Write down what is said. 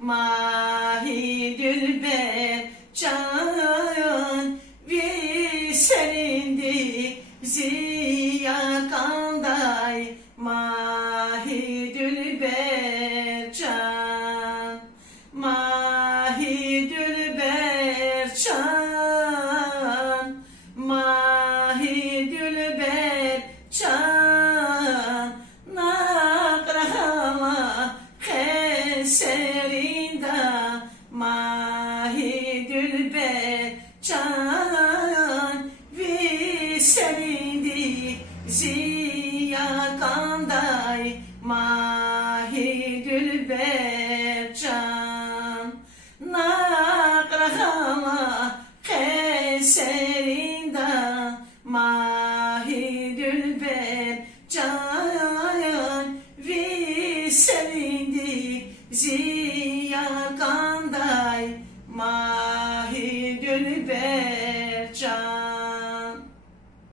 Mahi Dilber can vi serindi ziya kanday Mahi Dilber can Mahi Dilber can Mahi Dilber can nakrahala keserinda Mahi Dilber can vi serindi ziya kanday Mahi Dilber can nakrahala keserinda Mahi Dilber can vi sevindik ziya kanday